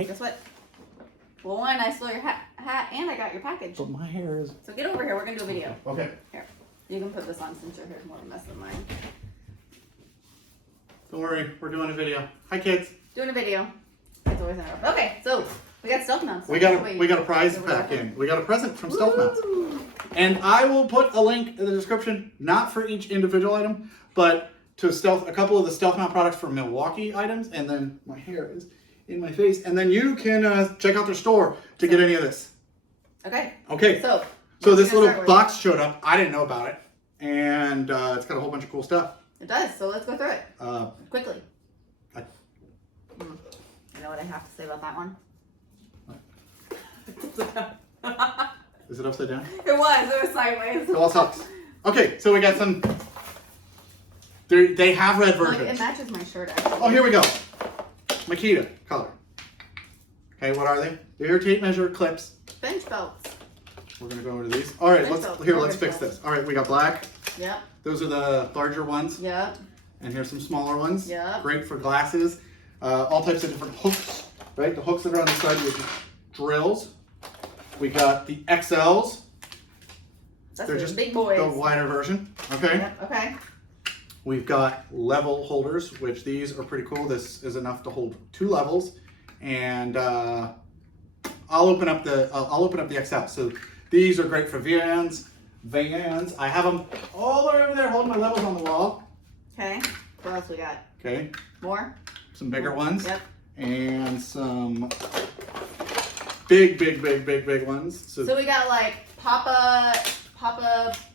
Hey. Guess what? Well, one, I stole your hat, and I got your package. But my hair is... So get over here. We're going to do a video. Okay. Here. You can put this on since your hair's more of a mess than mine. Don't worry. We're doing a video. Hi, kids. Doing a video. It's always interrupted. Okay, so we got Stealthmounts. We got a prize pack in. We got a present from Stealthmounts. And I will put a link in the description, not for each individual item, but to a couple of the Stealthmount products for Milwaukee items. And then my hair is in my face. And then you can check out their store to get any of this. Okay. Okay. So this little box showed up. I didn't know about it. And it's got a whole bunch of cool stuff. It does. So let's go through it. Quickly. You know what I have to say about that one? Is it upside down? It was sideways. It all sucks. Okay, so we got some. They have red versions. It matches my shirt actually. Oh, here we go. Makita color. Okay, what are they? They're tape measure clips. Bench belts. We're gonna go over to these. All right, let's fix this. All right, we got black. Yep. Those are the larger ones. Yep. And here's some smaller ones. Yep. Great for glasses. All types of different hooks. Right, the hooks that are on the side with drills. We got the XLs. They're just big boys. The wider version. Okay. Yep. Okay. We've got level holders, which these are pretty cool. This is enough to hold 2 levels, and I'll open up the XL. So these are great for vans. I have them all the way over there holding my levels on the wall. Okay. What else we got? Okay. More. Some bigger ones. Yep. And some big ones. So we got like Papa.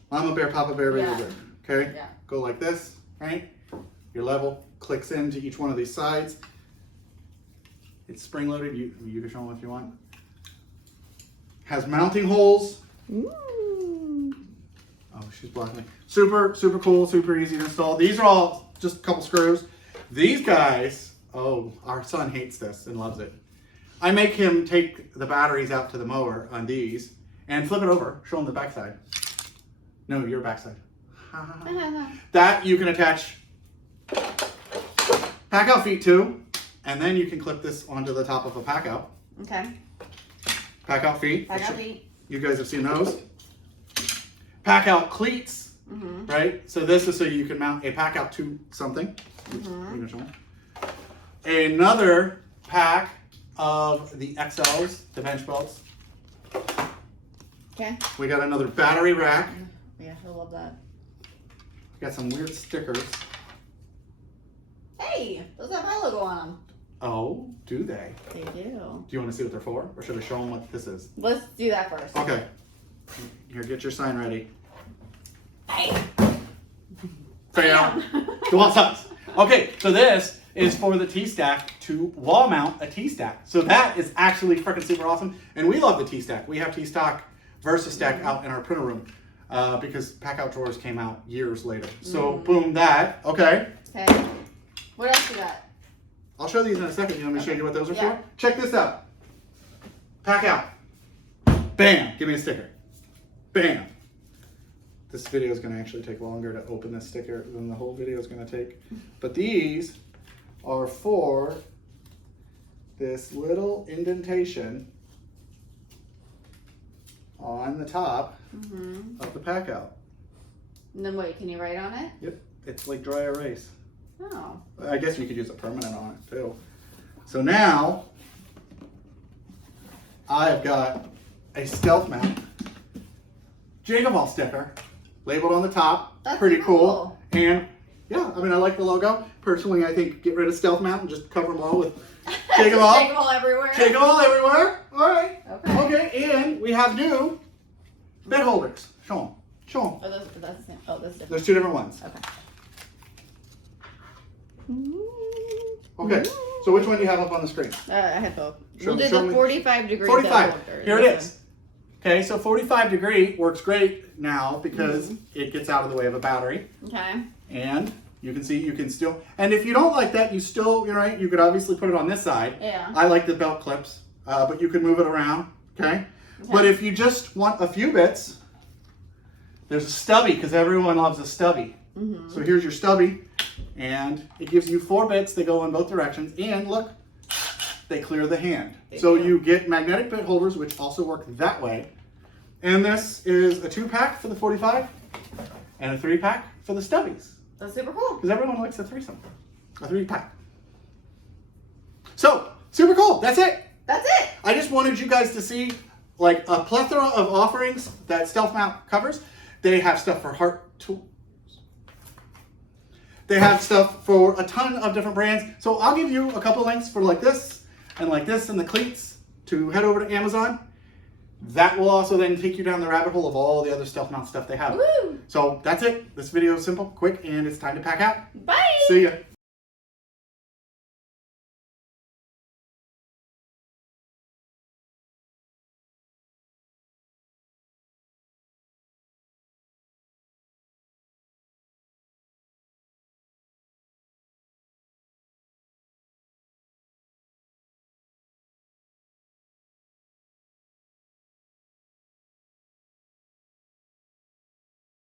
Mama bear, Papa bear, baby bear. Okay. Yeah. Go like this, right? Your level clicks into each one of these sides. It's spring loaded. You can show them if you want. Has mounting holes. Ooh. Oh, she's blocking me. Super cool, super easy to install. These are all just a couple screws. These guys, oh, our son hates this and loves it. I make him take the batteries out to the mower on these and flip it over, show him the backside. No, your backside. That you can attach PACKOUT feet to, and then you can clip this onto the top of a PACKOUT. Okay. PACKOUT feet. PACKOUT feet. You guys have seen those. PACKOUT cleats, right? So this is so you can mount a PACKOUT to something. Another pack of the XLs, the bench belts. Okay. We got another battery rack. Yeah, I love that. Got some weird stickers. Hey, those have my logo on them. Oh, do they? They do. Do you want to see what they're for? Or should I show them what this is? Let's do that first. Okay. Here, get your sign ready. Hey! Bam! DeWalt sucks. Okay, so this is for the T-Stack to wall mount a T-Stack. So that is actually freaking super awesome. And we love the T-Stack. We have T-Stack versus Stack out in our printer room because PACKOUT drawers came out years later. So boom, that. Okay. Okay. What else you got? I'll show these in a second. You want me to show you what those are Yeah. for? Check this out. PACKOUT. Bam. Give me a sticker. Bam. This video is going to actually take longer to open this sticker than the whole video is going to take. But these are for this little indentation on the top of the PACKOUT. And then wait, can you write on it? Yep. It's like dry erase. Oh. I guess you could use a permanent on it too. So now I've got a Stealth Mount JakeOfALL sticker labeled on the top. That's pretty cool. And yeah, I mean, I like the logo. Personally, I think get rid of Stealth Mount and just cover them all with JakeOfALL. JakeOfALL everywhere. JakeOfALL everywhere. All right. Okay. Okay, and we have new bed holders. Show them. Show them. Oh, that's the same. Oh, that's different. There's 2 different ones. Okay. Okay, so which one do you have up on the screen? I had both. Show We'll do me. the 45 degree. 45. Here it is. Okay, so 45 degree works great now because it gets out of the way of a battery. Okay. And you can see you can still, and if you don't like that, you still, you're right, you could obviously put it on this side. Yeah. I like the belt clips, but you can move it around, okay? But if you just want a few bits, there's a stubby because everyone loves a stubby. So here's your stubby, and it gives you 4 bits that go in both directions. And look, they clear the hand. So you get magnetic bit holders, which also work that way. And this is a 2-pack for the 45 and a 3-pack for the stubbies. That's super cool. Because everyone likes a 3-pack. So, super cool. That's it. That's it. I just wanted you guys to see like a plethora of offerings that Stealth Mount covers. They have stuff for heart tools. They have stuff for a ton of different brands. So I'll give you a couple links for like this and the cleats to head over to Amazon. That will also then take you down the rabbit hole of all the other Stealth Mount stuff they have. Woo! So that's it. This video is simple, quick, and it's time to pack out. Bye. See ya.